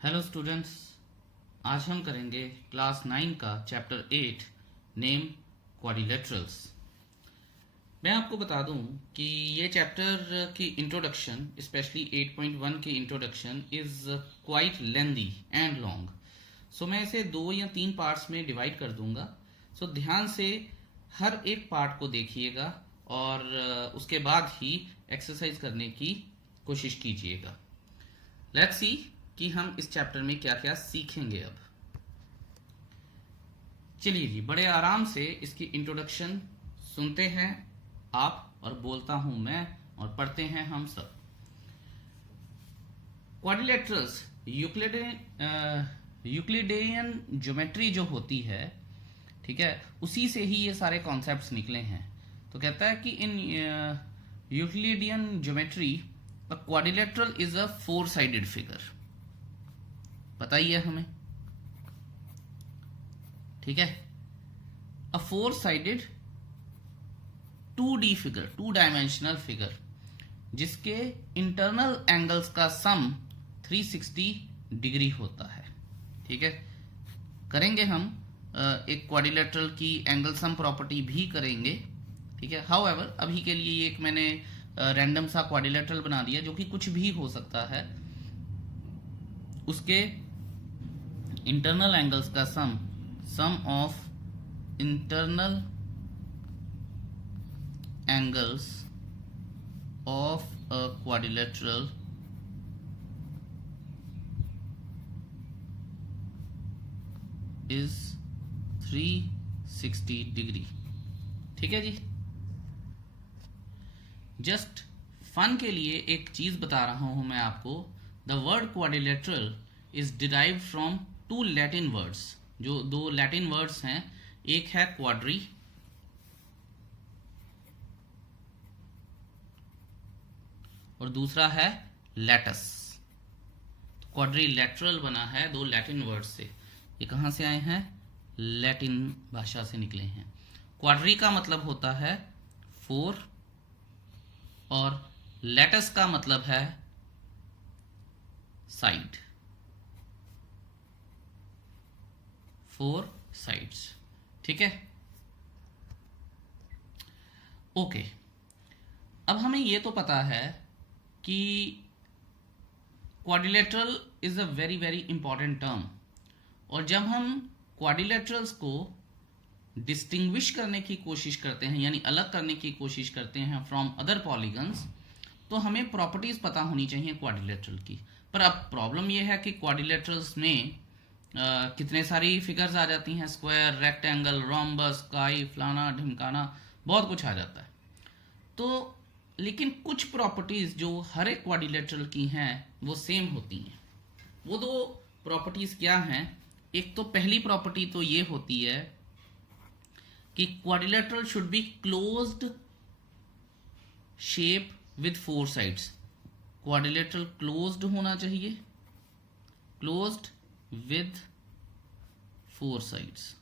Hello students, आज हम करेंगे क्लास 9 का चैप्टर 8 नेम क्वाड्रिलेटरल्स। मैं आपको बता दूं कि ये चैप्टर की इंट्रोडक्शन, स्पेशली 8.1 की introduction is quite lengthy and long. So मैं इसे 2 या 3 पार्ट्स में डिवाइड कर दूंगा। सो ध्यान से हर एक पार्ट को देखिएगा और उसके बाद ही एक्सरसाइज करने की कोशिश कीजिएगा। लेट्स सी कि हम इस चैप्टर में क्या क्या सीखेंगे। अब चलिए जी, बड़े आराम से इसकी इंट्रोडक्शन सुनते हैं आप और बोलता हूं मैं और पढ़ते हैं हम सब। क्वाड्रिलेटरल्स यूक्लिडियन ज्योमेट्री जो होती है, ठीक है, उसी से ही ये सारे कॉन्सेप्ट्स निकले हैं। तो कहता है कि in Euclidean geometry a quadrilateral is a 4 sided figure. पता ही है हमें, ठीक है। A 4 sided 2D figure, 2 dimensional figure, जिसके इंटरनल एंगल्स का सम 360 डिग्री होता है, ठीक है। करेंगे हम एक क्वाड्रिलेटरल की एंगल सम प्रॉपर्टी भी करेंगे, ठीक है। हाउएवर अभी के लिए एक मैंने रैंडम सा क्वाड्रिलेटरल बना दिया जो कि कुछ भी हो सकता है। उसके इंटरनल एंगल्स का sum of internal angles of a quadrilateral is 360 degree, ठीक है जी। जस्ट फन के लिए एक चीज बता रहा हूं मैं आपको। The word quadrilateral is derived from 2 Latin words. जो 2 लैटिन वर्ड्स हैं, एक है क्वाड्री और दूसरा है लैटस। क्वाड्रिलेटरल बना है 2 लैटिन वर्ड्स से। ये कहां से आए हैं? लैटिन भाषा से निकले हैं। क्वाड्री का मतलब होता है 4 और लैटस का मतलब है साइड, 4 साइड्स, ठीक है। ओके, अब हमें ये तो पता है कि quadrilateral is a very very important term, और जब हम क्वाड्रिलेटरल्स को डिस्टिंग्विश करने की कोशिश करते हैं, यानी अलग करने की कोशिश करते हैं फ्रॉम अदर पॉलीगन्स, तो हमें प्रॉपर्टीज पता होनी चाहिए क्वाड्रिलेटरल की। पर अब प्रॉब्लम यह है कि क्वाड्रिलेटरल्स में कितने सारी फिगर्स आ जाती हैं, स्क्वायर, रेक्टेंगल, रोम्बस, काई, फलाना ढिमकाना, बहुत कुछ आ जाता है। तो लेकिन कुछ प्रॉपर्टीज जो हर एक क्वाड्रिलेटरल की हैं वो सेम होती हैं। वो 2 प्रॉपर्टीज क्या हैं? एक तो पहली प्रॉपर्टी तो ये होती है कि quadrilateral should be closed shape with 4 sides. Quadrilateral closed होना चाहिए, क्लोज्ड विद 4 साइड्स,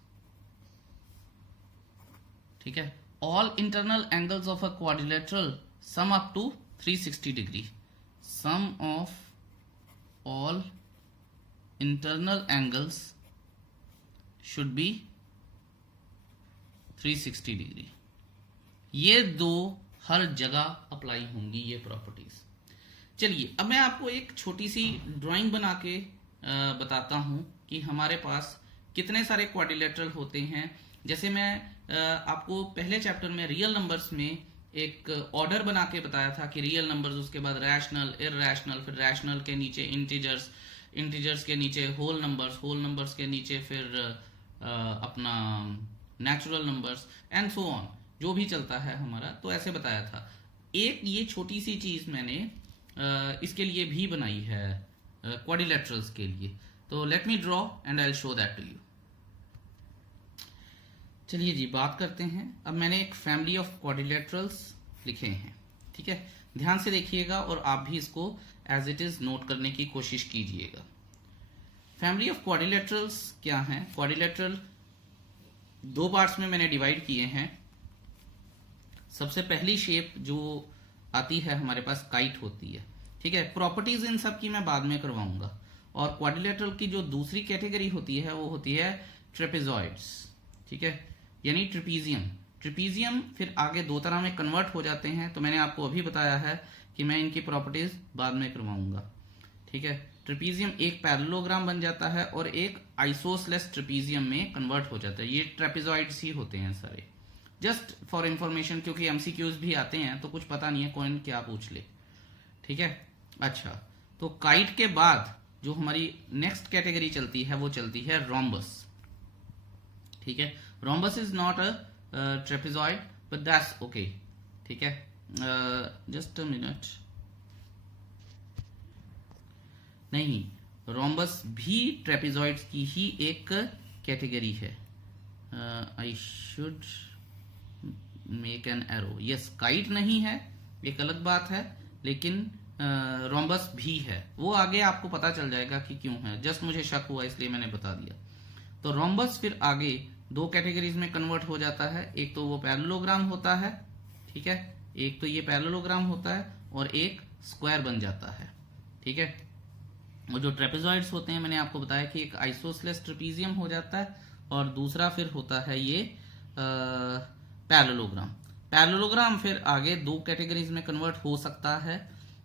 ठीक है। All internal angles of a quadrilateral sum up to 360 degree. Sum of all internal angles should be 360 degree. ये 2 हर जगह अप्लाई होंगी, ये properties. चलिए, अब मैं आपको एक छोटी सी ड्राइंग बना के बताता हूं कि हमारे पास कितने सारे क्वाड्रिलेटरल होते हैं। जैसे मैं आपको पहले चैप्टर में रियल नंबर्स में एक ऑर्डर बना के बताया था कि रियल नंबर्स, उसके बाद रैशनल, इररैशनल, फिर रैशनल के नीचे इंटीजर्स, इंटीजर्स के नीचे होल नंबर्स, होल नंबर्स के नीचे फिर अपना natural numbers and so on, जो भी चलता है हमारा। तो ऐसे बताया था। एक ये छोटी सी चीज मैंने इसके लिए भी बनाई है, क्वाड्रिलेटरल्स के लिए। तो let me draw and I will show that to you. चलिए जी, बात करते हैं। अब मैंने एक फैमिली ऑफ क्वाड्रिलेटरल्स लिखे हैं, ठीक है। ध्यान से देखिएगा और आप भी इसको एज इट इज नोट करने की कोशिश कीजिएगा। फैमिली ऑफ क्वाड्रिलेटरल्स क्या हैं? क्वाड्रिलेटरल 2 पार्ट्स में मैंने डिवाइड किए हैं। सबसे पहली शेप जो आती है हमारे पास काइट होती है, ठीक है। प्रॉपर्टीज इन सब की मैं बाद में करवाऊंगा। और क्वाड्रिलेटरल की जो दूसरी कैटेगरी होती है वो होती है ट्रेपेजॉइड्स, ठीक है, यानी ट्रिपीजियम। ट्रिपीजियम फिर आगे दो तरह में कन्वर्ट हो जाते हैं, तो मैंने आपको अभी बताया है कि मैं इनकी प्रॉपर्टीज बाद में करवाऊंगा, ठीक है। ट्रिपीजियम एक पैरेललोग्राम बन जाता है और एक आइसोसलेस ट्रिपीजियम में कन्वर्ट हो जाता है। ये ट्रेपेजॉइड्स ही होते हैं सारे, जस्ट फॉर इंफॉर्मेशन, क्योंकि एमसीक्यूज भी आते हैं तो कुछ पता नहीं है कौन क्या पूछ ले, ठीक है। अच्छा, तो काइट के बाद जो हमारी नेक्स्ट कैटेगरी चलती है वो चलती है रोम्बस, ठीक है। Rhombus is not a trapezoid but that's okay, ठीक है। जस्ट अ मिनट, नहीं, रोम्बस भी ट्रेपेजॉइड्स की ही एक कैटेगरी है। I should make an arrow, yes, kite नहीं है, एक अलग बात है, लेकिन रोम्बस भी है, वो आगे आपको पता चल जाएगा कि क्यों है, जस्ट मुझे शक हुआ इसलिए मैंने बता दिया। तो रोम्बस फिर आगे दो कैटेगरीज में कन्वर्ट हो जाता है, एक तो वो पैरेललोग्राम होता है, ठीक है, एक तो ये पैरेललोग्राम होता है और एक स्क्वायर बन जाता है, ठीक है। और जो ट्रेपेजॉइड्स होते हैं मैंने आपको बताया कि एक आइसोसलेस ट्रेपीजियम हो जाता है और दूसरा फिर होता है ये पैरेललोग्राम। पैरेललोग्राम फिर आगे दो कैटेगरीज में कन्वर्ट हो सकता है,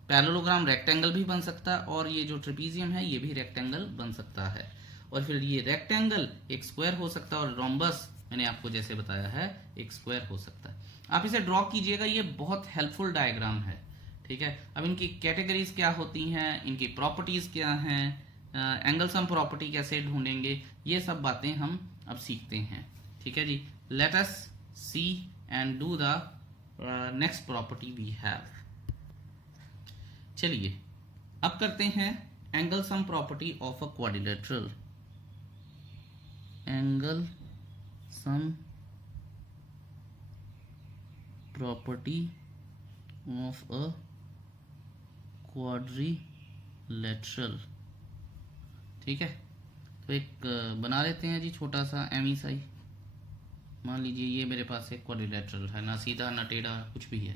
पैरेललोग्राम रेक्टेंगल भी बन सकता है और ये जो ट्रेपीजियम है ये भी रेक्टेंगल बन सकता है, और फिर ये रेक्टेंगल एक स्क्वायर हो सकता है और रोम्बस मैंने आपको जैसे बताया है एक स्क्वायर हो सकता है। आप इसे ड्रॉ कीजिएगा, ये बहुत हेल्पफुल डायग्राम है, ठीक है। अब इनकी कैटेगरीज क्या होती हैं, इनकी प्रॉपर्टीज क्या हैं, एंगल सम प्रॉपर्टी कैसे ढूंढेंगे, ये सब बातें हम अब सीखते हैं, ठीक है जी। Let us see and do the next property we have. चलिए अब करते हैं angle sum property of a quadrilateral. Angle sum property of a quadrilateral, ठीक है। तो एक बना लेते हैं जी छोटा सा एमी साई। मान लीजिए ये मेरे पास एक क्वाड्रिलेटरल है, ना सीधा ना टेढ़ा, कुछ भी है।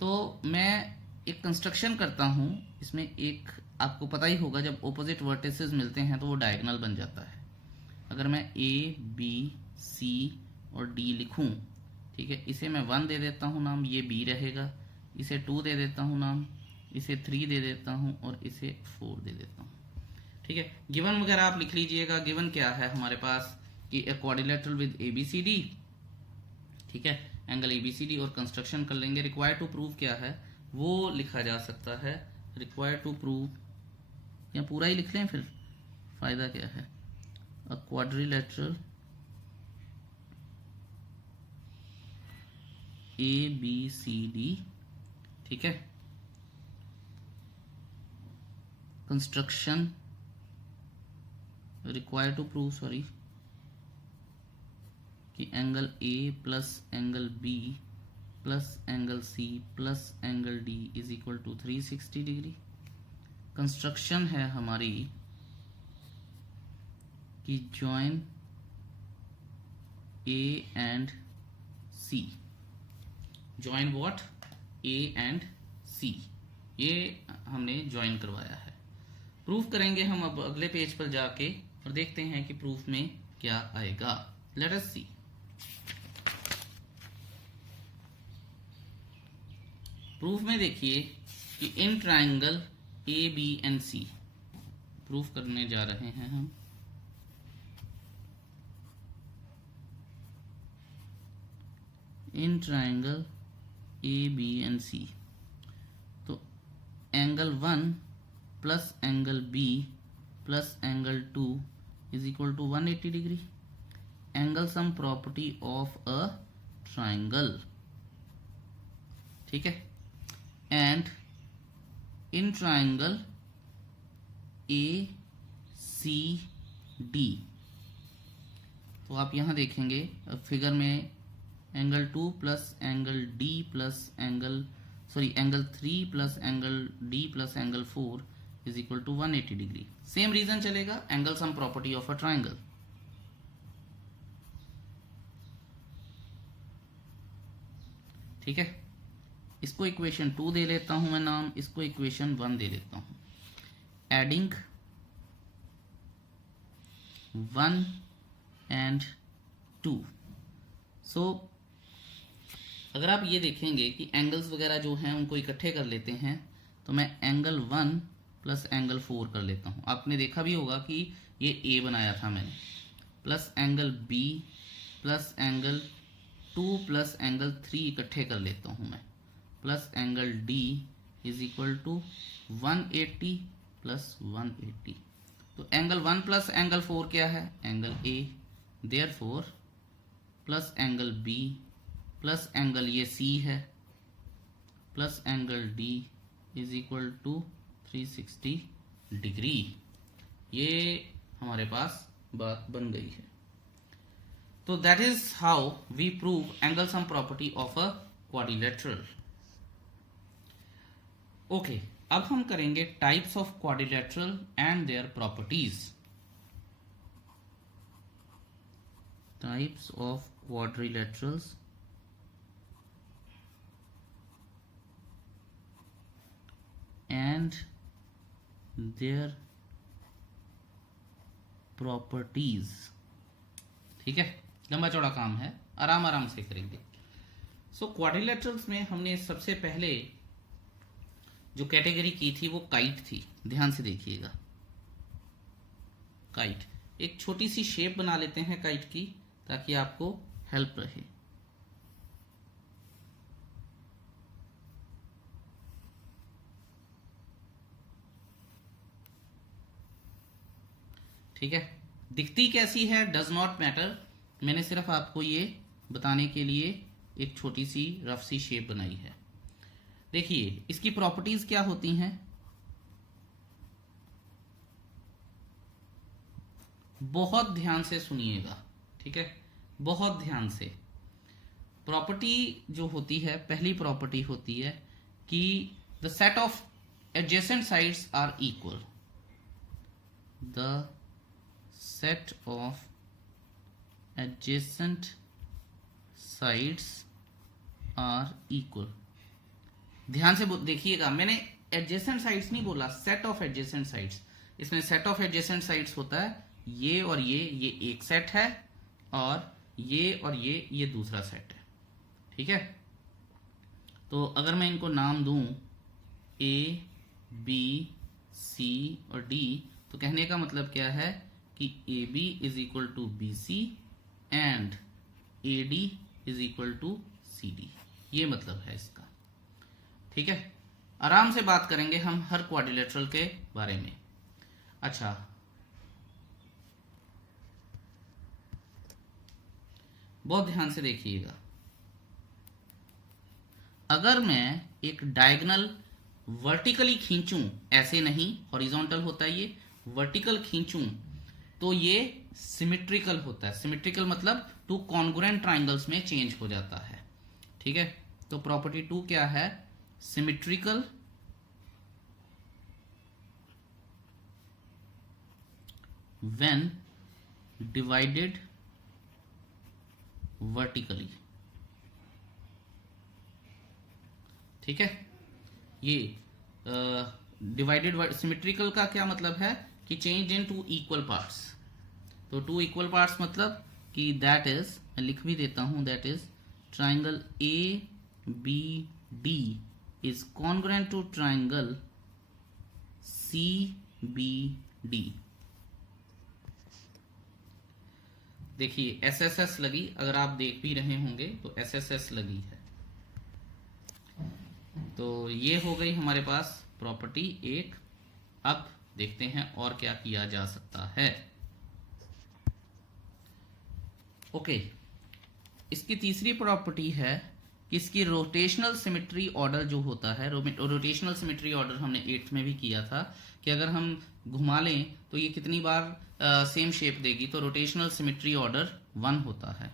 तो मैं एक कंस्ट्रक्शन करता हूं, इसमें एक आपको पता ही होगा जब ऑपोजिट वर्टिसेस मिलते हैं तो वो डायगोनल बन जाता है। अगर मैं ए बी सी और डी लिखूं, ठीक है, इसे मैं 1 दे देता हूं नाम, ये बी रहेगा, इसे 2 दे देता हूं नाम, इसे 3 दे देता हूं और इसे 4 दे देता हूं, ठीक है। गिवन वगैरह आप लिख लीजिएगा। गिवन क्या है हमारे पास कि ए क्वाड्रिलेटरल विद एबीसीडी, ठीक है, एंगल एबीसीडी, और कंस्ट्रक्शन कर लेंगे। रिक्वायर्ड टू प्रूव क्या है वो लिखा जा सकता है, रिक्वायर्ड टू प्रूव, या पूरा ही लिख लें फिर फायदा क्या है, a quadrilateral A B C D, ठीक है, construction required to prove, sorry, कि angle A plus angle B plus angle C plus angle D is equal to 360 degree. Construction है हमारी कि join A and C, join what, A and C, ये हमने join करवाया है। Proof करेंगे हम अब अगले पेज पर जाके और देखते हैं कि प्रूफ में क्या आएगा। लेट अस सी। प्रूफ में देखिए कि in triangle A B and C, proof करने जा रहे हैं हम। In triangle A B and C, तो angle 1 plus angle B plus angle 2 is equal to 180 degree. Angle sum property of a triangle, ठीक है। And in triangle A C D, तो आप यहां देखेंगे फिगर में angle 2 plus angle D plus angle angle 3 plus angle D plus angle 4 is equal to 180 degree. Same reason चलेगा, angle sum property of a triangle. ठीक है, इसको equation 2 दे लेता हूं मैं नाम, इसको इक्वेशन 1 दे लेता हूं। Adding 1 and 2। सो अगर आप ये देखेंगे कि एंगल्स वगैरह जो हैं उनको इकट्ठे कर लेते हैं, तो मैं एंगल 1 प्लस एंगल 4 कर लेता हूँ। आपने देखा भी होगा कि ये ए बनाया था मैंने, plus angle B plus angle 2 plus angle 3 इकट्ठे कर लेता हूँ मैं, plus angle D is equal to 180 plus 180। तो एंगल 1 प्लस एंगल 4 क्या है? Angle A. Therefore plus angle B plus angle ये सी है plus angle D is equal to 360 degree. ये हमारे पास बात बन गई है। तो that is how we prove angle sum property of a quadrilateral. Okay, अब हम करेंगे types of quadrilateral and their properties. Types of quadrilaterals and their properties। ठीक है, लंबा चौड़ा काम है, आराम आराम से करेंगे। सो क्वाड्रिलेटरल्स में हमने सबसे पहले जो कैटेगरी की थी वो काइट थी। ध्यान से देखिएगा, काइट एक छोटी सी शेप बना लेते हैं काइट की, ताकि आपको हेल्प रहे। ठीक है, दिखती कैसी है डज नॉट मैटर, मैंने सिर्फ आपको ये बताने के लिए एक छोटी सी रफ सी शेप बनाई है। देखिए इसकी प्रॉपर्टीज क्या होती हैं। बहुत ध्यान से सुनिएगा, ठीक है, बहुत ध्यान से। प्रॉपर्टी जो होती है, पहली प्रॉपर्टी होती है कि the set of adjacent sides are equal. The set of adjacent sides are equal. ध्यान से देखिएगा, मैंने एडजेसेंट साइड्स नहीं बोला, सेट ऑफ एडजेसेंट साइड्स। इसमें सेट ऑफ एडजेसेंट साइड्स होता है ये और ये एक सेट है, और ये दूसरा सेट है। ठीक है, तो अगर मैं इनको नाम दूं ए बी सी और डी, तो कहने का मतलब क्या है कि A B is equal to B C and A D is equal to C D, ये मतलब है इसका। ठीक है, आराम से बात करेंगे हम हर क्वाड्रिलेटरल के बारे में। अच्छा, बहुत ध्यान से देखिएगा, अगर मैं एक डायगोनल वर्टिकली खींचूं, ऐसे नहीं, हॉरिजॉन्टल होता है ये, वर्टिकल खींचूं तो ये सिमेट्रिकल होता है। सिमेट्रिकल मतलब टू कॉन्ग्रुएंट ट्राइंगल्स में चेंज हो जाता है। ठीक है, तो प्रॉपर्टी 2 क्या है? Symmetrical when divided vertically. ठीक है, ये डिवाइडेड सिमेट्रिकल का क्या मतलब है कि change in two equal parts. तो 2 इक्वल पार्ट्स मतलब कि दैट इज, मैं लिख भी देता हूं, that is triangle A B D is congruent to triangle C B D. देखिए एसएसएस लगी, अगर आप देख भी रहे होंगे तो एसएसएस लगी है। तो ये हो गई हमारे पास प्रॉपर्टी 1। अब देखते हैं और क्या किया जा सकता है। ओके, इसकी तीसरी प्रॉपर्टी है कि इसकी रोटेशनल सिमेट्री ऑर्डर जो होता है, रोटेशनल सिमेट्री ऑर्डर हमने 8th में भी किया था कि अगर हम घुमा लें तो ये कितनी बार सेम शेप देगी, तो रोटेशनल सिमेट्री ऑर्डर 1 होता है।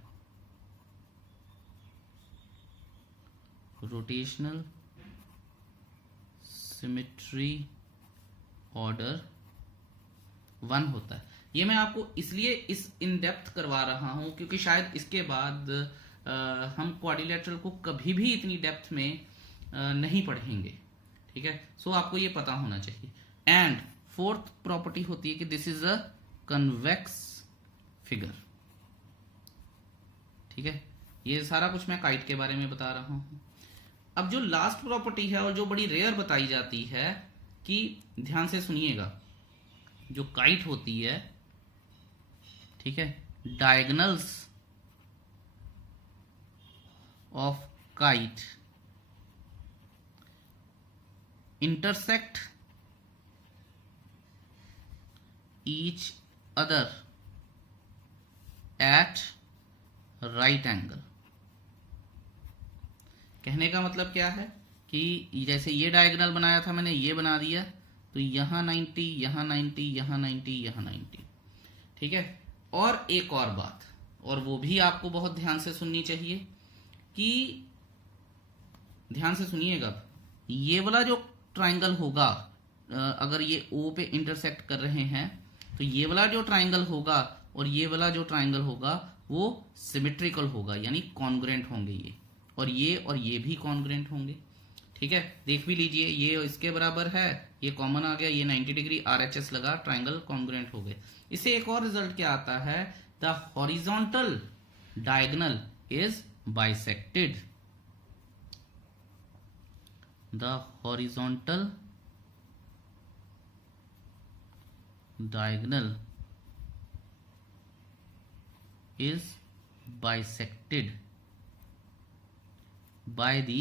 रोटेशनल सिमेट्री ऑर्डर 1 होता है। ये मैं आपको इसलिए इस इन डेप्थ करवा रहा हूं क्योंकि शायद इसके बाद हम क्वाड्रिलेटरल को कभी भी इतनी डेप्थ में नहीं पढ़ेंगे। ठीक है, सो आपको ये पता होना चाहिए। एंड 4th प्रॉपर्टी होती है कि this is a convex figure. ठीक है, ये सारा कुछ मैं काइट के बारे में बता रहा हूं। अब जो लास्ट प्रॉपर्टी है और जो बड़ी रेयर बताई जाती है, कि ध्यान से सुनिएगा, जो काइट होती है, ठीक है, diagonals of kite intersect each other eight right angle. कहने का मतलब क्या है कि जैसे ये डायगोनल बनाया था मैंने, ये बना दिया, तो यहां 90, यहां 90, यहां 90, यहां 90। ठीक है, और एक और बात, और वो भी आपको बहुत ध्यान से सुननी चाहिए, कि ध्यान से सुनिएगा, ये वाला जो ट्राइंगल होगा, अगर ये ओ पे इंटरसेक्ट कर रहे हैं, तो ये वाला जो ट्राइंगल होगा और ये वाला जो ट्राइंगल होगा वो सिमेट्रिकल होगा, यानी कॉन्ग्रुएंट होंगे ये, और ये भी कॉन्ग्रुएंट होंगे। ठीक है, देख भी लीजिए, ये इसके बराबर है, ये कॉमन आ गया, ये 90 डिग्री आरएचएस लगा, ट्राइंगल कॉन्ग्रुएंट हो गए। इससे एक और रिजल्ट क्या आता है, the horizontal diagonal is bisected. The horizontal diagonal is bisected by the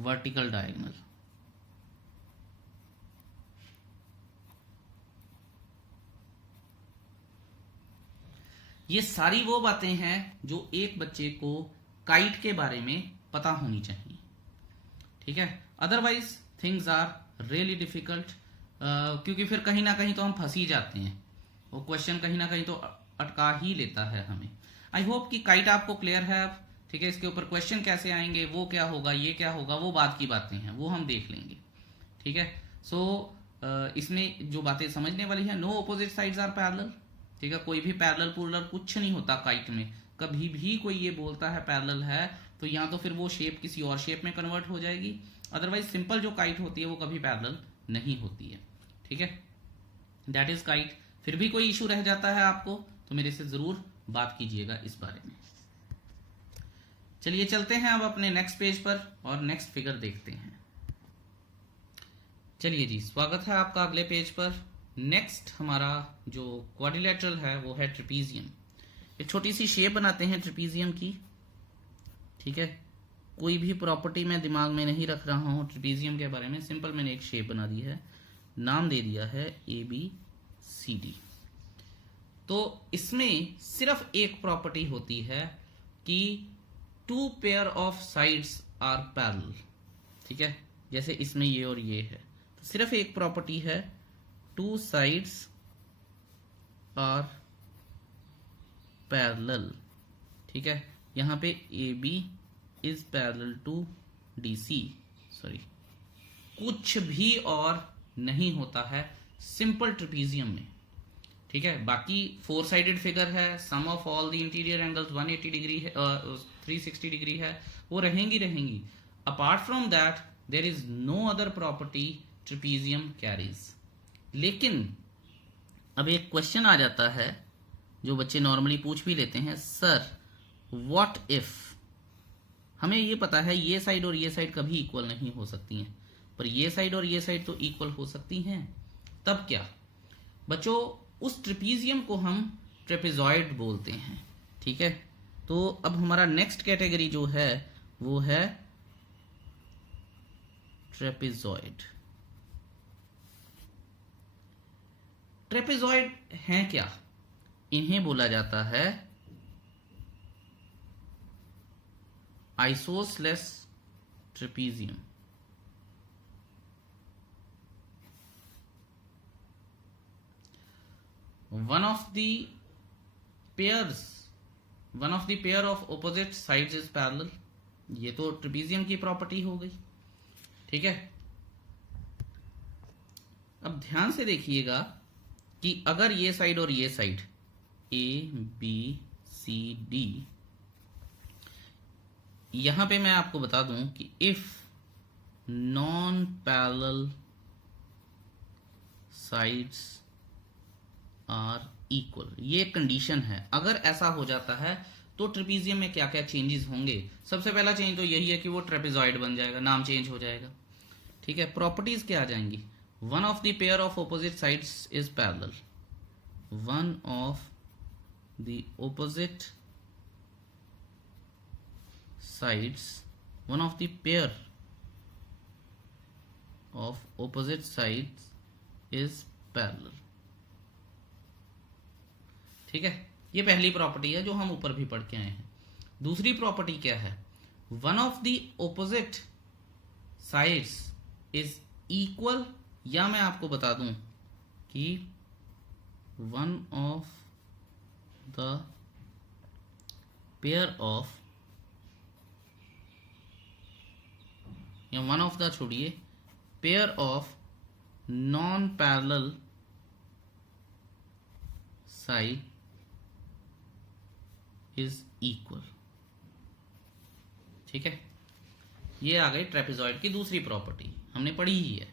vertical diagonal. ये सारी वो बातें हैं जो एक बच्चे को काइट के बारे में पता होनी चाहिए। ठीक है, otherwise things are really difficult, क्योंकि फिर कहीं ना कहीं तो हम फंस ही जाते हैं, वो क्वेश्चन कहीं ना कहीं तो अटका ही लेता है हमें। आई होप कि काइट आपको क्लियर है अब। ठीक है, इसके ऊपर क्वेश्चन कैसे आएंगे, वो क्या होगा, ये क्या होगा, वो बात की बातें हैं, वो हम देख लेंगे। ठीक है, सो इसमें जो बातें समझने वाली है, no opposite sides are parallel. ठीक है, कोई भी पैरेलल पुरलर कुछ नहीं होता काइट में। कभी भी कोई ये बोलता है पैरेलल है, तो या तो फिर वो शेप किसी और शेप में कन्वर्ट हो जाएगी, अदरवाइज सिंपल जो काइट होती है वो कभी पैरेलल नहीं होती है। ठीक है, दैट इज काइट। फिर भी कोई इशू रह जाता है आपको तो मेरे से जरूर बात कीजिएगा इस बारे में। चलिए चलते हैं अब अपने नेक्स्ट पेज पर और नेक्स्ट फिगर देखते हैं। चलिए जी, स्वागत है आपका अगले पेज पर। नेक्स्ट हमारा जो क्वाड्रिलेटरल है वो है ट्रेपीजियम। एक छोटी सी शेप बनाते हैं ट्रेपीजियम की। ठीक है, कोई भी प्रॉपर्टी मैं दिमाग में नहीं रख रहा हूं ट्रेपीजियम के बारे में, सिंपल मैंने एक शेप बना दी है, नाम दे दिया है ABCD। तो इसमें सिर्फ एक प्रॉपर्टी होती है कि 2 pair of sides are parallel. ठीक है, जैसे इसमें ये और ये है, तो सिर्फ एक प्रॉपर्टी है, 2 साइड्स आर पैरेलल। ठीक है, यहां पे AB is parallel to DC। Sorry, कुछ भी और नहीं होता है सिंपल ट्रेपीजियम में। ठीक है, बाकी 4 साइडेड फिगर है, sum of all the interior angles 180 degree है, 360 डिग्री है, वो रहेंगी। Apart from that there is no other property trapezium carries. लेकिन अब एक क्वेश्चन आ जाता है जो बच्चे नॉर्मली पूछ भी लेते हैं, सर व्हाट इफ, हमें ये पता है ये साइड और ये साइड कभी इक्वल नहीं हो सकती हैं, पर ये साइड और ये साइड तो इक्वल हो सकती हैं, तब क्या? बच्चों, उस ट्रेपीजियम को हम ट्रेपेजॉइड बोलते हैं। ठीक है, तो अब हमारा नेक्स्ट कैटेगरी जो है वो है ट्रेपेजॉइड। ट्रेपेजॉइड हैं क्या? इन्हें बोला जाता है isosceles trapezium. one of the pair of opposite sides is parallel। ये तो ट्रेपीजियम की प्रॉपर्टी हो गई। ठीक है, अब ध्यान से देखिएगा कि अगर ये साइड और ये साइड ABCD, यहां पे मैं आपको बता दूं कि if non parallel sides are equal, ये कंडीशन है। अगर ऐसा हो जाता है तो ट्रेपीजियम में क्या क्या चेंजेस होंगे? सबसे पहला चेंज तो यही है कि वो ट्रेपेजॉइड बन जाएगा, नाम चेंज हो जाएगा। ठीक है, प्रॉपर्टीज क्या आ जाएंगी? One of the pair of opposite sides is parallel, one of the opposite sides, one of the pair of opposite sides is parallel। ठीक है, ये पहली प्रॉपर्टी है जो हम ऊपर भी पढ़ के आए हैं। दूसरी प्रॉपर्टी क्या है? One of the opposite sides is equal, या मैं आपको बता दूं कि one of the pair of, या वन ऑफ द छोड़िए, pair of non parallel side is equal. ठीक है, ये आ गई ट्रेपेजॉइड की दूसरी प्रॉपर्टी, हमने पढ़ी ही है।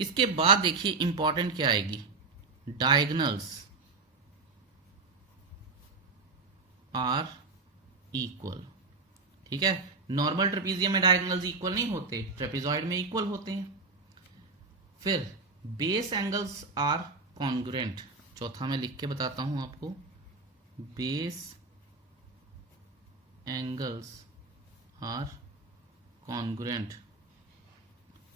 इसके बाद देखिए इंपॉर्टेंट क्या आएगी, डायगोनल्स आर इक्वल। ठीक है, नॉर्मल ट्रेपीजियम में डायगोनल्स इक्वल नहीं होते, ट्रेपेजॉइड में इक्वल होते हैं। फिर बेस एंगल्स आर कॉन्ग्रुएंट, चौथा मैं लिख के बताता हूं आपको, base angles are congruent.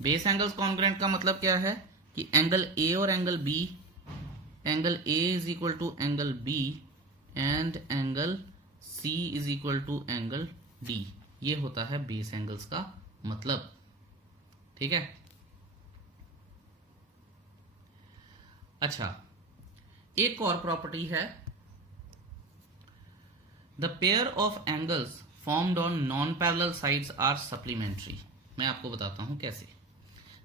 Base angles congruent का मतलब क्या है कि एंगल ए और angle B, angle A is equal to angle B and angle C is equal to angle D, ये होता है बेस एंगल्स का मतलब। ठीक है, अच्छा एक और प्रॉपर्टी है, the pair of angles formed on non parallel sides are supplementary. मैं आपको बताता हूं कैसे।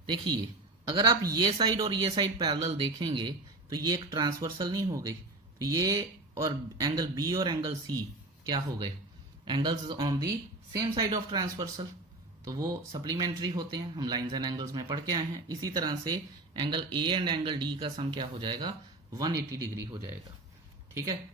देखिए, अगर आप ये साइड और ये साइड पैरेलल देखेंगे तो ये एक ट्रांसवर्सल नहीं हो गई, तो ये और एंगल बी और एंगल सी क्या हो गए? Angles on the same side of transversal, तो वो सप्लीमेंट्री होते हैं, हम लाइंस एंड एंगल्स में पढ़ के आए हैं। इसी तरह से angle A and angle D का सम क्या हो जाएगा? 180 डिग्री हो जाएगा। ठीक है,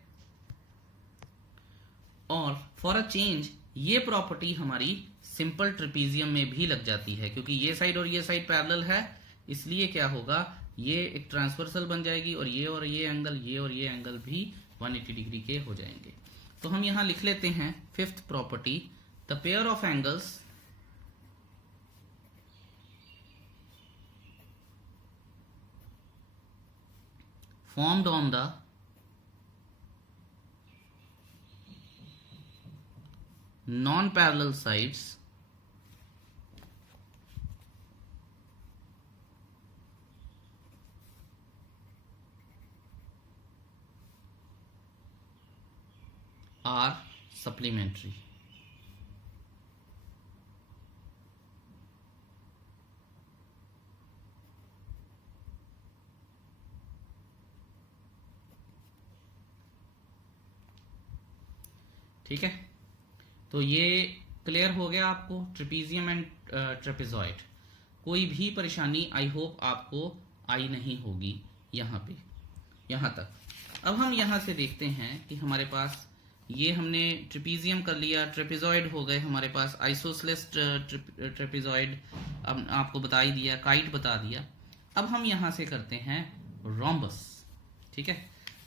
और फॉर अ चेंज ये प्रॉपर्टी हमारी सिंपल ट्रेपीजियम में भी लग जाती है, क्योंकि ये साइड और ये साइड पैरेलल है, इसलिए क्या होगा, ये एक ट्रांसवर्सल बन जाएगी और ये एंगल, ये और ये एंगल भी 180 डिग्री के हो जाएंगे। तो हम यहां लिख लेते हैं fifth property, the pair of angles formed on the non-parallel sides are supplementary। ठीक है, तो ये क्लियर हो गया आपको ट्रेपीजियम एंड ट्रेपेजॉइड। कोई भी परेशानी आई होप आपको आई नहीं होगी यहाँ पे, यहाँ तक। अब हम यहाँ से देखते हैं कि हमारे पास ये हमने ट्रेपीजियम कर लिया, ट्रेपेजॉइड हो गए हमारे पास, आइसोसेलेस ट्रेपेजॉइड अब आपको बता ही दिया, काइट बता दिया। अब हम यहाँ से करते हैं रोम्बस। ठीक है,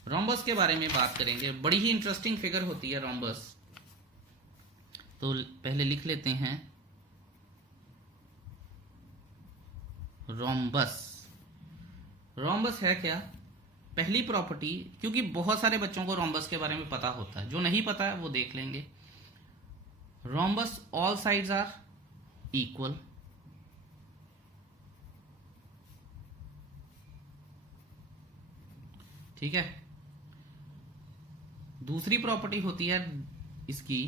रोम्बस के बारे में बात करेंगे, बड़ी ही इंटरेस्टिंग फिगर होती है रोम्बस। तो पहले लिख लेते हैं रोम्बस। रोम्बस है क्या? पहली प्रॉपर्टी, क्योंकि बहुत सारे बच्चों को रोम्बस के बारे में पता होता है, जो नहीं पता है वो देख लेंगे। Rhombus all sides are equal, ठीक है। दूसरी प्रॉपर्टी होती है इसकी,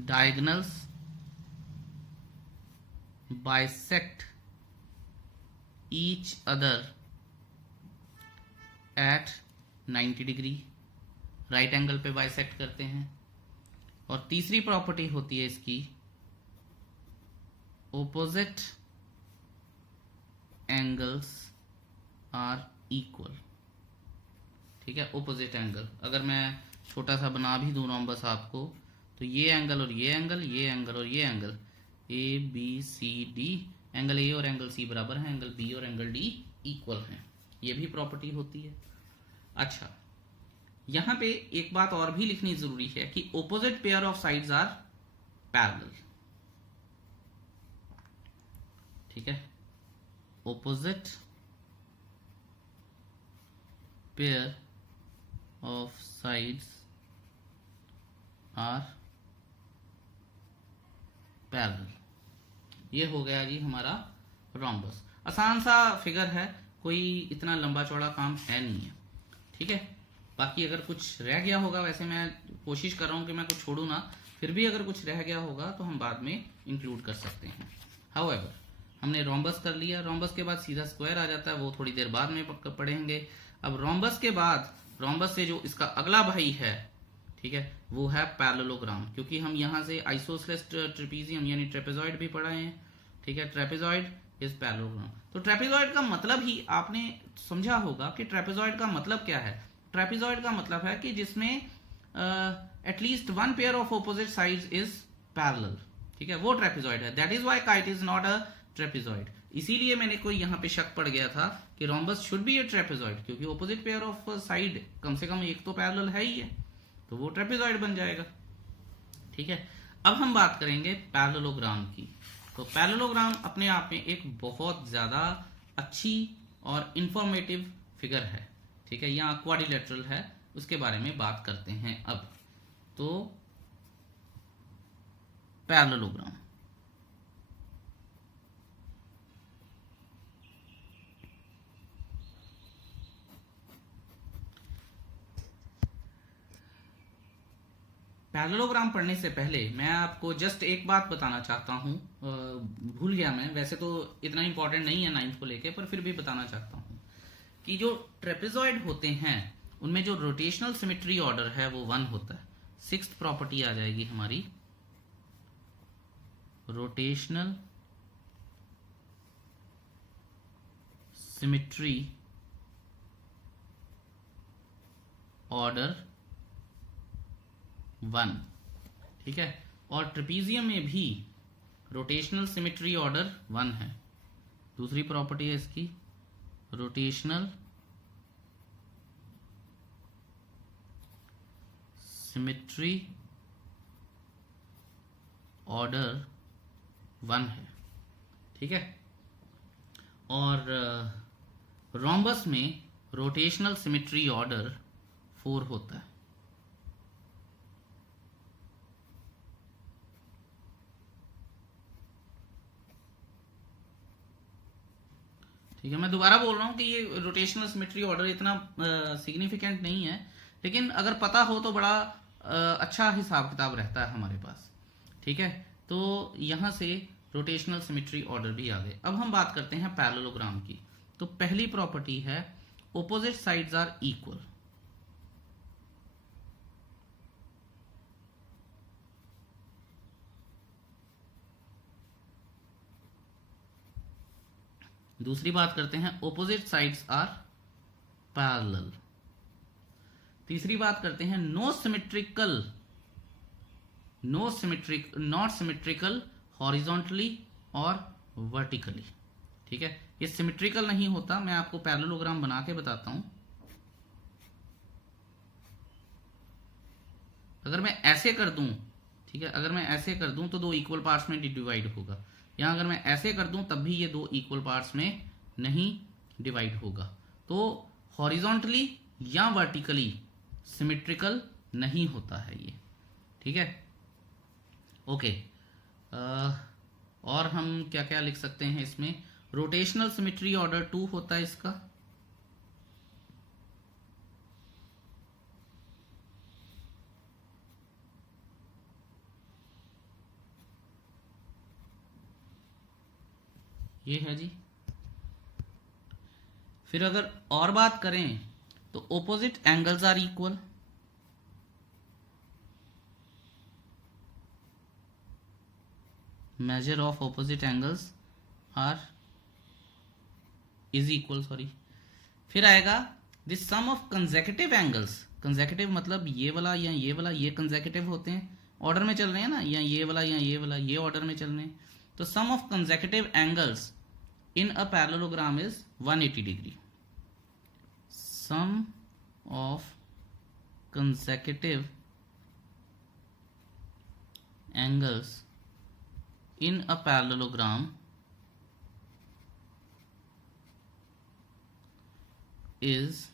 diagonals bisect each other at 90 degree, right angle पे बाइसेक्ट करते हैं। और तीसरी प्रॉपर्टी होती है इसकी, ऑपोजिट एंगल्स आर इक्वल। ठीक है, ऑपोजिट एंगल। अगर मैं छोटा सा बना भी दूं रोम्बस आपको, तो ये एंगल और ये एंगल, ये एंगल और ये angle, A B C D, angle A और एंगल सी बराबर है, एंगल बी और एंगल डी इक्वल हैं। ये भी प्रॉपर्टी होती है। अच्छा, यहां पे एक बात और भी लिखनी जरूरी है कि opposite pair of sides are parallel. ठीक है, opposite pair of sides are parallel. ये हो गया जी हमारा रोम्बस। आसान सा फिगर है, कोई इतना लंबा चौड़ा काम है नहीं है। ठीक है, बाकी अगर कुछ रह गया होगा, वैसे मैं कोशिश कर रहा हूं कि मैं कुछ छोड़ू ना, फिर भी अगर कुछ रह गया होगा तो हम बाद में इंक्लूड कर सकते हैं। हाउएवर, हमने रोम्बस कर लिया। रोम्बस के बाद सीधा स्क्वायर आ जाता है, वो थोड़ी देर बाद में पढ़ेंगे। अब रोम्बस के बाद, रोम्बस से जो इसका अगला भाई है, ठीक है, वो है पैरेललोग्राम। क्योंकि हम यहाँ से आइसोसेलेस ट्रेपीजियम यानी ट्रेपेजॉइड भी पढ़ा है। ठीक है, ट्रेपेजॉइड इज पैरेललोग्राम। तो ट्रेपेजॉइड का मतलब ही आपने समझा होगा कि ट्रेपेजॉइड का मतलब क्या है। ट्रेपेजॉइड का मतलब है कि जिसमें at least one pair of opposite sides is parallel. ठीक है, वो ट्रेपेजॉइड है। That is why kite is not a trapezoid. इसीलिए मैंने कोई यहाँ पे शक पड़ गया था कि rhombus should be A trapezoid, क्योंकि ऑपोजिट पेयर ऑफ साइड कम से कम एक तो पैरेलल है ही है, तो वो ट्रेपेजॉइड बन जाएगा। ठीक है, अब हम बात करेंगे पैरेललोग्राम की। तो पैरेललोग्राम अपने आप में एक बहुत ज्यादा अच्छी और इंफॉर्मेटिव फिगर है। ठीक है, यहाँ क्वाड्रिलेटरल है, उसके बारे में बात करते हैं अब। तो पैरेललोग्राम, पैरेललोग्राम पढ़ने से पहले मैं आपको जस्ट एक बात बताना चाहता हूं, भूल गया मैं, वैसे तो इतना इंपॉर्टेंट नहीं है 9th को लेके, पर फिर भी बताना चाहता हूं कि जो ट्रेपेजॉइड होते हैं उनमें जो रोटेशनल सिमेट्री ऑर्डर है वो 1 होता है। 6th प्रॉपर्टी आ जाएगी हमारी, रोटेशनल सिमेट्री ऑर्डर 1। ठीक है, और ट्रेपीजियम में भी रोटेशनल सिमेट्री ऑर्डर 1 है। दूसरी प्रॉपर्टी है इसकी रोटेशनल सिमेट्री ऑर्डर 1 है। ठीक है, और रोम्बस में रोटेशनल सिमेट्री ऑर्डर 4 होता है। ठीक है, मैं दोबारा बोल रहा हूं कि ये रोटेशनल सिमेट्री ऑर्डर इतना सिग्निफिकेंट नहीं है, लेकिन अगर पता हो तो बड़ा अच्छा हिसाब किताब रहता है हमारे पास। ठीक है, तो यहां से रोटेशनल सिमेट्री ऑर्डर भी आ गए। अब हम बात करते हैं पैरेललोग्राम की। तो पहली प्रॉपर्टी है ऑपोजिट साइड्स आर इक्वल। दूसरी बात करते हैं ऑपोजिट साइड्स आर पैरेलल। तीसरी बात करते हैं नॉट सिमेट्रिकल हॉरिजॉन्टली और वर्टिकली। ठीक है, ये सिमेट्रिकल नहीं होता। मैं आपको पैरेललोग्राम बना के बताता हूं। अगर मैं ऐसे कर दूं, ठीक है, अगर मैं ऐसे कर दूं तो 2 इक्वल पार्ट्स में डिवाइड होगा। यहां अगर मैं ऐसे कर दूं तब भी ये 2 इक्वल पार्ट्स में नहीं डिवाइड होगा। तो हॉरिजॉन्टली या वर्टिकली सिमेट्रिकल नहीं होता है ये। ठीक है, ओके। और हम क्या क्या लिख सकते हैं इसमें, रोटेशनल सिमेट्री ऑर्डर 2 होता है इसका। ये है जी। फिर अगर और बात करें तो opposite angles are equal. Measure of opposite angles are is equal, sorry. फिर आएगा the sum of consecutive angles, consecutive मतलब ये वाला या ये वाला, ये कंसेक्यूटिव होते हैं, ऑर्डर में चल रहे हैं ना, या ये वाला या ये वाला, ये ऑर्डर में चल रहे हैं। तो sum of consecutive angles in a parallelogram is 180 degree. Sum of consecutive angles in a parallelogram is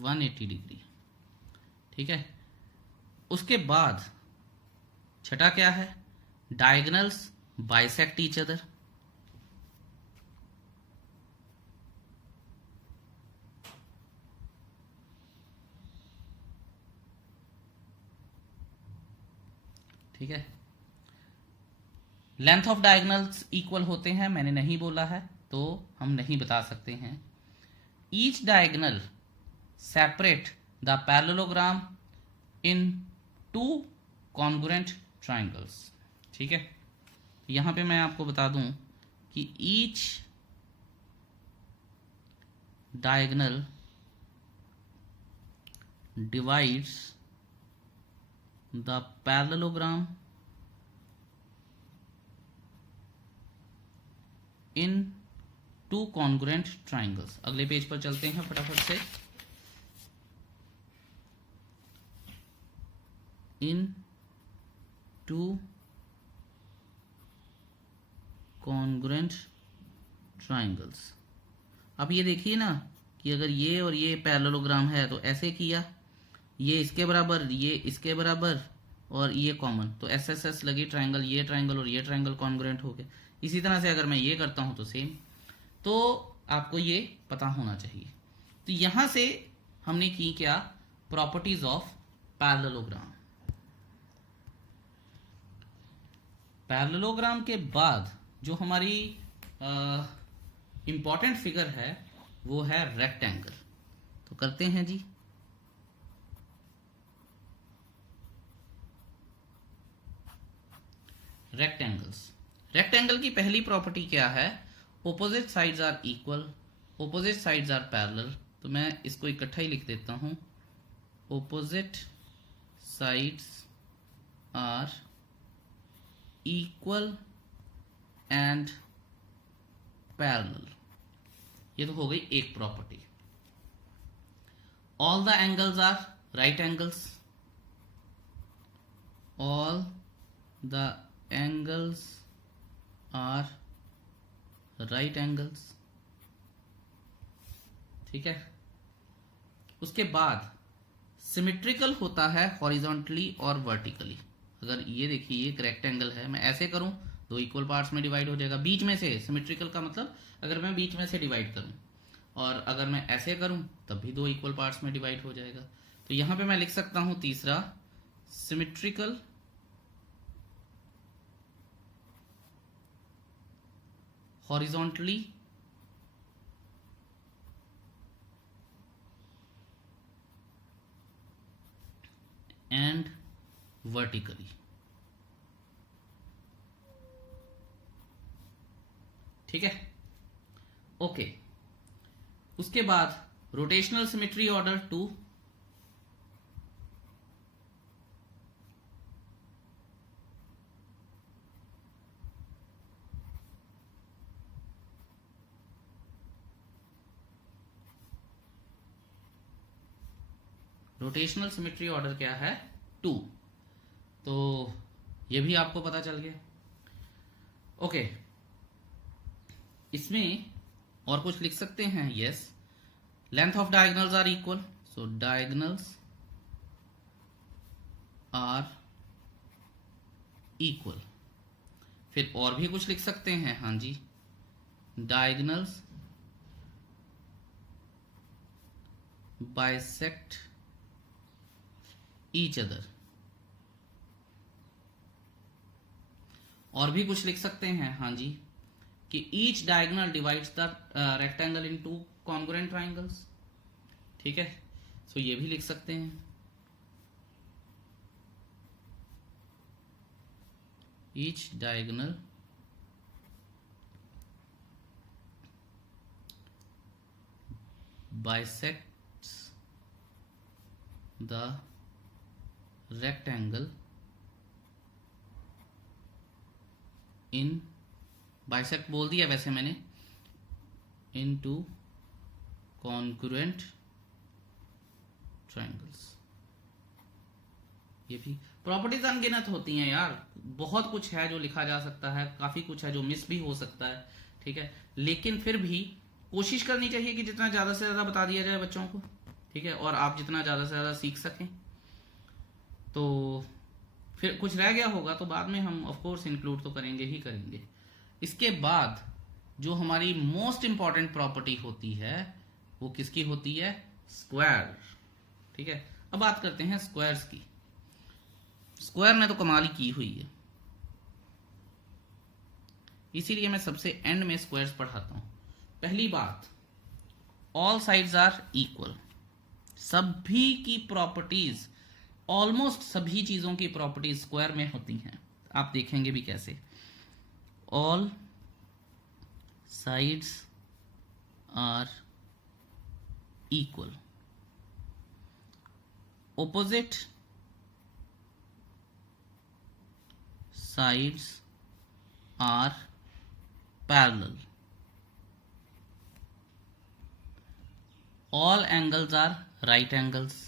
180 degree. ठीक है, उसके बाद छठा क्या है, डायगोनल्स बाइसेक्ट ईच अदर। ठीक है, लेंथ ऑफ डायगोनल्स इक्वल होते हैं, मैंने नहीं बोला है तो हम नहीं बता सकते हैं। Each diagonal separate the parallelogram in two congruent triangles. ठीक है, यहां पे मैं आपको बता दूं कि each diagonal divides the parallelogram in two congruent triangles। अगले पेज पर चलते हैं फटाफट से। in two congruent triangles। अब ये देखिए ना कि अगर ये और ये पैरेललोग्राम है तो ऐसे किया, ये इसके बराबर, ये इसके बराबर और ये कॉमन, तो एस एस एस लगी ट्राइंगल, ये ट्राइंगल और ये ट्राइंगल कॉन्ग्रुएंट हो गए। इसी तरह से अगर मैं ये करता हूं तो सेम, तो आपको ये पता होना चाहिए। तो यहां से हमने की क्या, प्रॉपर्टीज ऑफ पैरेललोग्राम। पैरेललोग्राम के बाद जो हमारी इंपॉर्टेंट फिगर है वो है रेक्टेंगल। तो करते हैं जी। रेक्टेंगल्स, रेक्टेंगल की पहली प्रॉपर्टी क्या है, opposite sides are equal, opposite sides are parallel. तो मैं इसको इकट्ठा ही लिख देता हूं, opposite sides are equal and parallel. ये तो हो गई एक property. All the angles are right angles, all the angles are right angles। ठीक है, उसके बाद सिमेट्रिकल होता है हॉरिजॉन्टली और वर्टिकली। अगर ये देखिए एक रेक्टेंगल है, मैं ऐसे करूं दो इक्वल पार्ट्स में डिवाइड हो जाएगा, बीच में से। सिमेट्रिकल का मतलब अगर मैं बीच में से डिवाइड करूं, और अगर मैं ऐसे करूं तब भी दो इक्वल पार्ट्स में डिवाइड हो जाएगा। तो यहां पे मैं लिख सकता हूं तीसरा, सिमेट्रिकल horizontally and vertically। ठीक है, ओके। उसके बाद rotational symmetry order 2, rotational symmetry order क्या है, 2। तो ये भी आपको पता चल गया। ओके, इसमें और कुछ लिख सकते हैं, yes. Length of diagonals are equal, so diagonals are equal. फिर और भी कुछ लिख सकते हैं, हाँ जी, डायगोनल्स बाइसेक्ट ईच अदर। और भी कुछ लिख सकते हैं, हाँ जी, कि each diagonal divides the rectangle in two congruent triangles. ठीक है, सो ये भी लिख सकते हैं, each diagonal bisect the rectangle in, bisect बोल दिया वैसे मैंने, इनटू कॉन्ग्रुएंट ट्रायंगल्स। ये भी प्रॉपर्टीज अनगिनत होती हैं यार, बहुत कुछ है जो लिखा जा सकता है, काफी कुछ है जो मिस भी हो सकता है, ठीक है, लेकिन फिर भी कोशिश करनी चाहिए कि जितना ज्यादा से ज्यादा बता दिया जाए बच्चों को, ठीक है, और आप जितना ज्यादा से ज्यादा सीख सकें। तो फिर कुछ रह गया होगा तो बाद में हम ऑफ कोर्स इंक्लूड तो करेंगे ही करेंगे। इसके बाद जो हमारी मोस्ट इंपॉर्टेंट प्रॉपर्टी होती है वो किसकी होती है? स्क्वायर, ठीक है। अब बात करते हैं स्क्वायर्स की। स्क्वायर ने तो कमाल ही की हुई है, इसीलिए मैं सबसे एंड में स्क्वायर्स पढ़ाता हूं। पहली बात, ऑल साइड्स आर इक्वल। सभी की प्रॉपर्टीज, ऑलमोस्ट सभी चीजों की प्रॉपर्टीज स्क्वायर में होती हैं। आप देखेंगे भी कैसे। All sides are equal, opposite sides are parallel, all angles are right angles,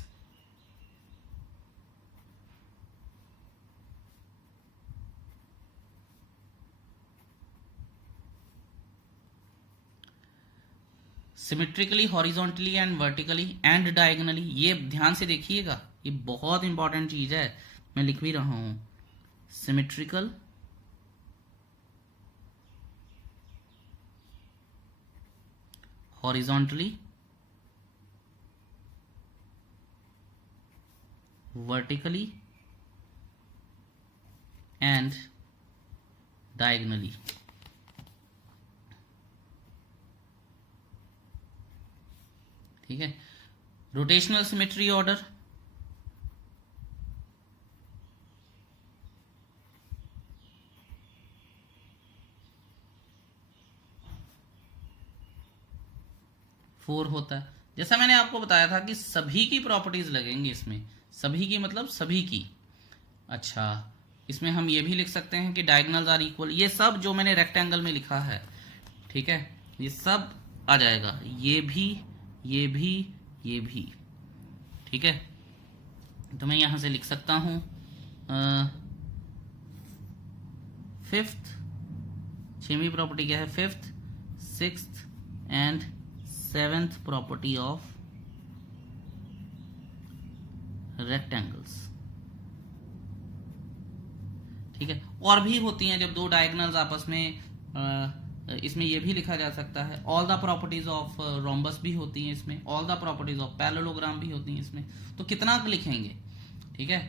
symmetrically, horizontally and vertically and diagonally. ये ध्यान से देखिएगा, ये बहुत इंपॉर्टेंट चीज है, मैं लिख भी रहा हूं। Symmetrical, horizontally, vertically and diagonally. ठीक है। रोटेशनल सिमेट्री ऑर्डर, फोर होता है। जैसा मैंने आपको बताया था कि सभी की प्रॉपर्टीज लगेंगी इसमें, सभी की मतलब सभी की। अच्छा, इसमें हम ये भी लिख सकते हैं कि डायगोनल्स आर इक्वल। ये सब जो मैंने रेक्टेंगल में लिखा है, ठीक है, ये सब आ जाएगा, ये भी, ये भी, ये भी, ठीक है। तो मैं यहां से लिख सकता हूं फिफ्थ, छवीं प्रॉपर्टी क्या है? Fifth, sixth and seventh property of rectangles, ठीक है। और भी होती हैं जब दो डायगोनल्स आपस में, इसमें यह भी लिखा जा सकता है all the properties of rhombus भी होती हैं इसमें, all the properties of parallelogram भी होती हैं इसमें। तो कितना लिखेंगे, ठीक है,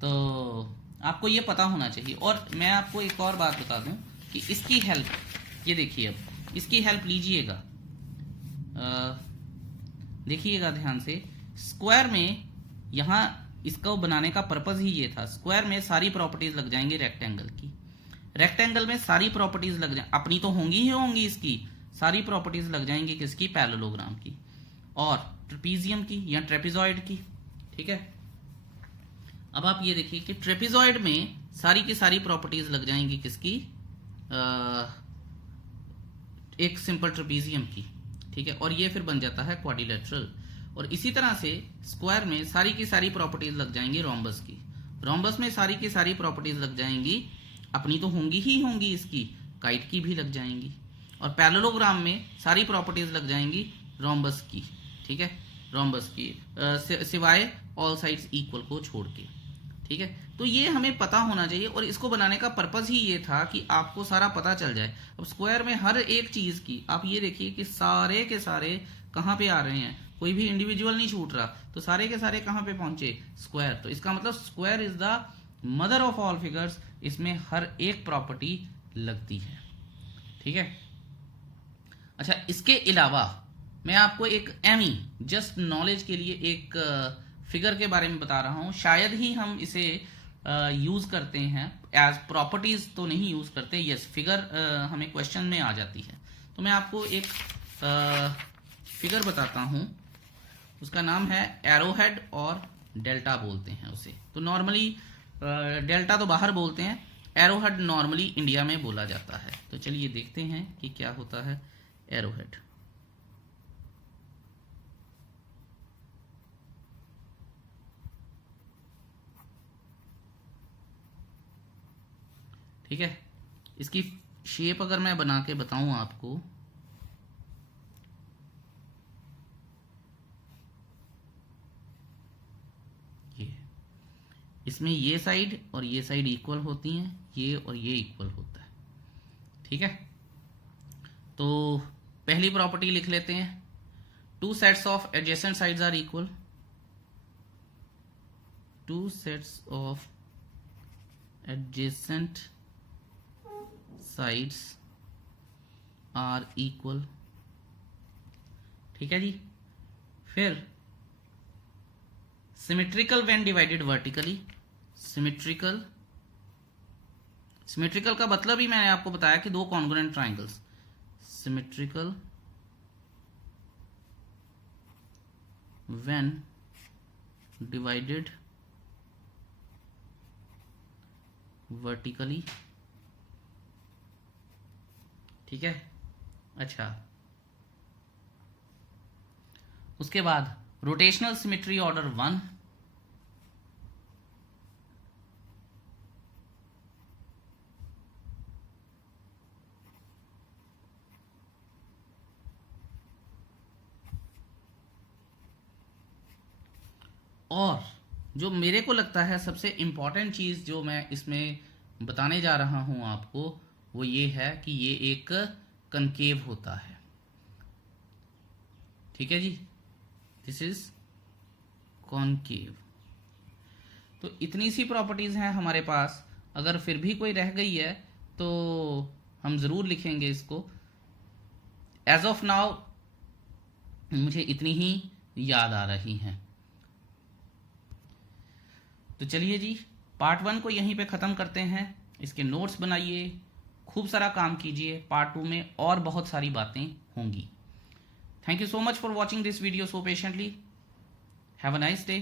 तो आपको ये पता होना चाहिए। और मैं आपको एक और बात बता दूं कि इसकी हेल्प, ये देखिए, अब इसकी हेल्प लीजिएगा, देखिएगा ध्यान से। स्क्वायर में यहां इसको बनाने का पर्पज ही ये था, स्क्वायर में सारी प्रॉपर्टीज लग जाएंगी रेक्टेंगल की, रेक्टेंगल में सारी प्रॉपर्टीज लग जाए, अपनी तो होंगी ही होंगी, इसकी सारी प्रॉपर्टीज लग जाएंगी किसकी? पैरेललोग्राम की और ट्रेपीजियम की या ट्रेपेजॉइड की, ठीक है। अब आप ये देखिए कि ट्रेपेजॉइड में सारी की सारी प्रॉपर्टीज लग जाएंगी किसकी? एक सिंपल ट्रेपीजियम की, ठीक है, और ये फिर बन जाता है क्वाड्रिलेटरल। और इसी तरह से स्क्वायर में सारी की सारी प्रॉपर्टीज लग जाएंगी रोम्बस की, रोम्बस में सारी की सारी प्रॉपर्टीज लग जाएंगी, अपनी तो होंगी ही होंगी, इसकी काइट की भी लग जाएंगी। और पैरेललोग्राम में सारी प्रॉपर्टीज लग जाएंगी रोम्बस की, ठीक है, रोम्बस की, सिवाय ऑल साइड्स इक्वल को छोड़ के, ठीक है। तो ये हमें पता होना चाहिए, और इसको बनाने का पर्पज ही ये था कि आपको सारा पता चल जाए। अब स्क्वायर में हर एक चीज की आप ये देखिए कि सारे के सारे कहाँ पे आ रहे हैं, कोई भी इंडिविजुअल नहीं छूट रहा, तो सारे के सारे कहाँ पे पहुंचे? स्क्वायर। तो इसका मतलब square is the mother of all figures, इसमें हर एक प्रॉपर्टी लगती है, ठीक है। अच्छा, इसके अलावा मैं आपको एक एमी, जस्ट नॉलेज के लिए एक फिगर के बारे में बता रहा हूं। शायद ही हम इसे यूज करते हैं, एज प्रॉपर्टीज तो नहीं यूज करते। यस, फिगर हमें क्वेश्चन में आ जाती है। तो मैं आपको एक फिगर बताता हूं, उसका नाम है एरोहेड और डेल्टा बोलते हैं उसे। तो नॉर्मली डेल्टा तो बाहर बोलते हैं, एरोहेड नॉर्मली इंडिया में बोला जाता है। तो चलिए देखते हैं कि क्या होता है एरोहेड। ठीक है, इसकी शेप अगर मैं बना के बताऊं आपको, ये इसमें ये साइड और ये साइड इक्वल होती हैं, ये और ये इक्वल होता है। ठीक है, तो पहली प्रॉपर्टी लिख लेते हैं, two sets of adjacent sides are equal, two sets of adjacent sides are equal. ठीक है जी, फिर symmetrical when divided vertically, symmetrical का मतलब ही मैंने आपको बताया कि दो congruent triangles, symmetrical when divided vertically. ठीक है, अच्छा, उसके बाद रोटेशनल सिमेट्री ऑर्डर 1, और जो मेरे को लगता है सबसे इंपॉर्टेंट चीज जो मैं इसमें बताने जा रहा हूं आपको, वो ये है कि ये एक कनकेव होता है। ठीक है जी, दिस इज कॉनकेव। तो इतनी सी प्रॉपर्टीज हैं हमारे पास, अगर फिर भी कोई रह गई है तो हम जरूर लिखेंगे इसको। एज ऑफ नाउ मुझे इतनी ही याद आ रही हैं। तो चलिए जी, पार्ट 1 को यहीं पे ख़त्म करते हैं। इसके नोट्स बनाइए, खूब सारा काम कीजिए, पार्ट 2 में और बहुत सारी बातें होंगी। Thank you so much for watching this video so patiently. Have a nice day.